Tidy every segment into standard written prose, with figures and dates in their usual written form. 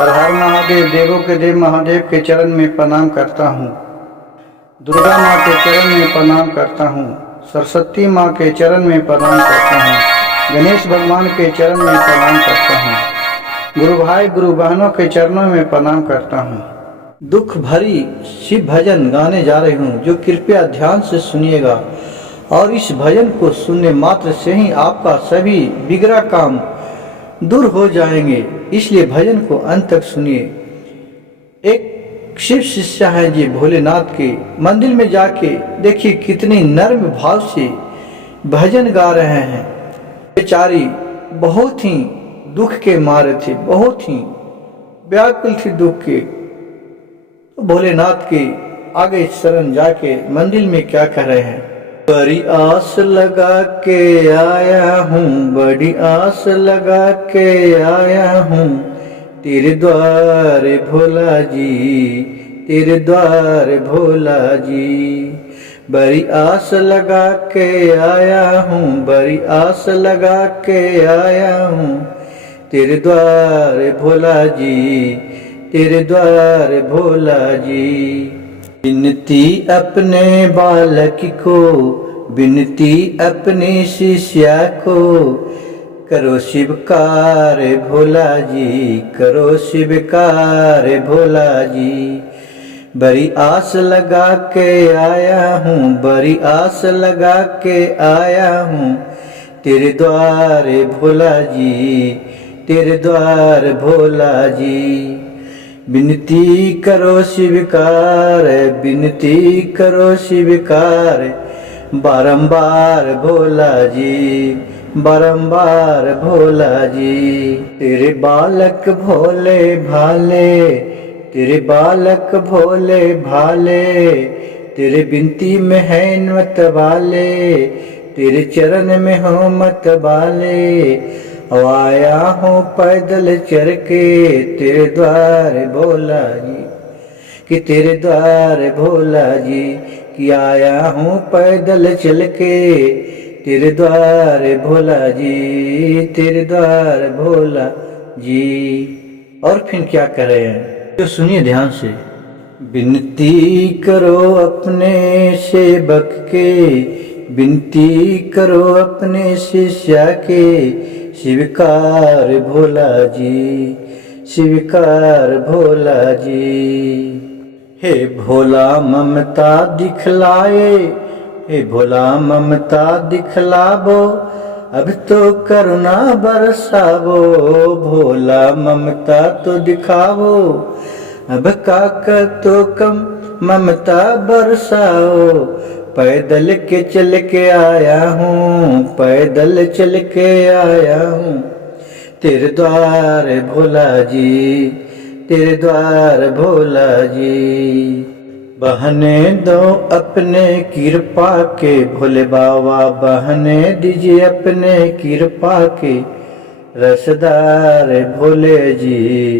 हर हर महादेव, देवों के देव महादेव के चरण में प्रणाम करता हूँ। दुर्गा माँ के चरण में प्रणाम करता हूँ। सरस्वती माँ के चरण में प्रणाम करता हूँ। गणेश भगवान के चरण में प्रणाम करता हूँ। गुरु भाई गुरु बहनों के चरणों में प्रणाम करता हूँ। दुख भरी शिव भजन गाने जा रही हूँ, जो कृपया ध्यान से सुनिएगा और इस भजन को सुनने मात्र से ही आपका सभी बिगड़ा काम दूर हो जाएंगे। इसलिए भजन को अंत तक सुनिए। एक शिव शिष्य है जी भोलेनाथ के मंदिर में जाके देखिए कितने नर्म भाव से भजन गा रहे हैं। बेचारी बहुत ही दुख के मारे थे, बहुत ही व्याकुल थी दुख के। तो भोलेनाथ के आगे शरण जाके मंदिर में क्या कह रहे हैं? बड़ी आस लगा के आया हूँ, बड़ी आस लगा के आया हूँ, तेरे द्वार भोला जी, तेरे द्वार भोला जी। बड़ी आस लगा के आया हूँ, बड़ी आस लगा के आया हूँ, तेरे द्वार भोला जी, तेरे द्वार भोला जी। विनती अपने बालक को, विनती अपने शिष्या को, करो शिवकार भोला जी, करो शिवकार भोला जी। बड़ी आस लगा के आया हूँ, बड़ी आस लगा के आया हूँ, तेरे द्वार भोला जी, तेरे द्वार भोला जी। विनती करो स्वीकार, विनती करो स्वीकार, बारंबार भोला जी, बारंबार भोला जी। तेरे बालक भोले भाले, तेरे बालक भोले भाले, तेरे विनती में है मत वाले, तेरे चरण में हो मत वाले। आया हूँ पैदल चल के तेरे द्वार भोला जी, कि तेरे द्वार भोला जी, कि आया हूँ पैदल चल के तेरे द्वार भोला जी, तेरे द्वार भोला जी। और फिर क्या कर रहे हैं तो सुनिए ध्यान से। विनती करो अपने सेवक के, विनती करो अपने शिष्या के, स्वीकार भोला जी, स्वीकार भोला जी। हे भोला ममता दिखलाए, हे भोला ममता दिखलावो, अब तो करुणा बरसावो, भोला ममता तो दिखावो, अब काका तो कम ममता बरसाओ। पैदल के चल के आया हूँ, पैदल चल के आया हूँ, तेरे द्वार भोला जी, तेरे द्वार भोला जी। बहने दो अपने कृपा के भोले बाबा, बहने दीजिए अपने कृपा के, रसदार भोले जी,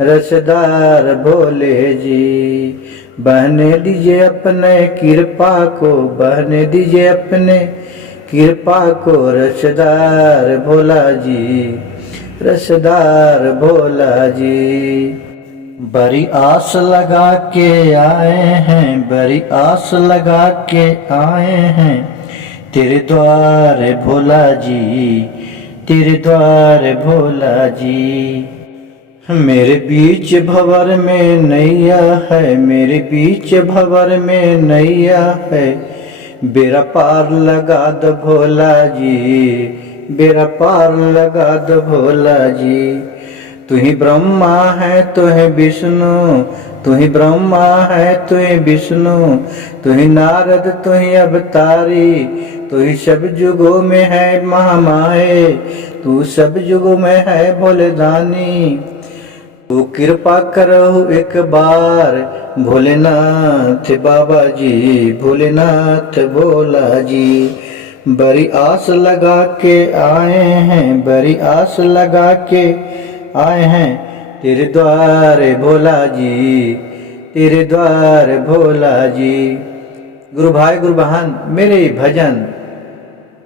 रसदार भोले जी। बहने दीजिए अपने कृपा को, बहने दीजिए अपने कृपा को, रसदार भोला जी, रसदार भोला जी। बड़ी आस लगा के आए हैं, बड़ी आस लगा के आए हैं, तेरे द्वार भोला जी, तेरे द्वार भोला जी। मेरे बीच भंवर में नैया है, मेरे बीच भंवर में नैया है, बेड़ा पार लगा दो भोला जी, बेड़ा पार लगा दो भोला जी। तू ही ब्रह्मा है तू ही विष्णु, तू ही ब्रह्मा है तू ही विष्णु, तू ही नारद तू ही अवतारी, तू ही सब युगों में है महामाये, तू सब युगों में है भोलेदानी। तू कृपा करो एक बार भोलेनाथ बाबा जी, भोलेनाथ भोला जी। बड़ी आस लगा के आए हैं, बड़ी आस लगा के आए हैं, तेरे द्वार भोला जी, तेरे द्वार भोला जी। गुरु भाई गुरु बहन, मेरे भजन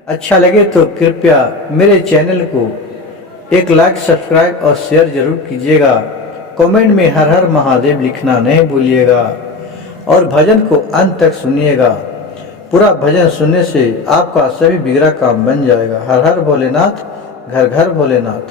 अच्छा लगे तो कृपया मेरे चैनल को एक लाइक सब्सक्राइब और शेयर जरूर कीजिएगा। कमेंट में हर हर महादेव लिखना नहीं भूलिएगा और भजन को अंत तक सुनिएगा। पूरा भजन सुनने से आपका सभी बिगड़ा काम बन जाएगा। हर हर भोलेनाथ, घर घर भोलेनाथ।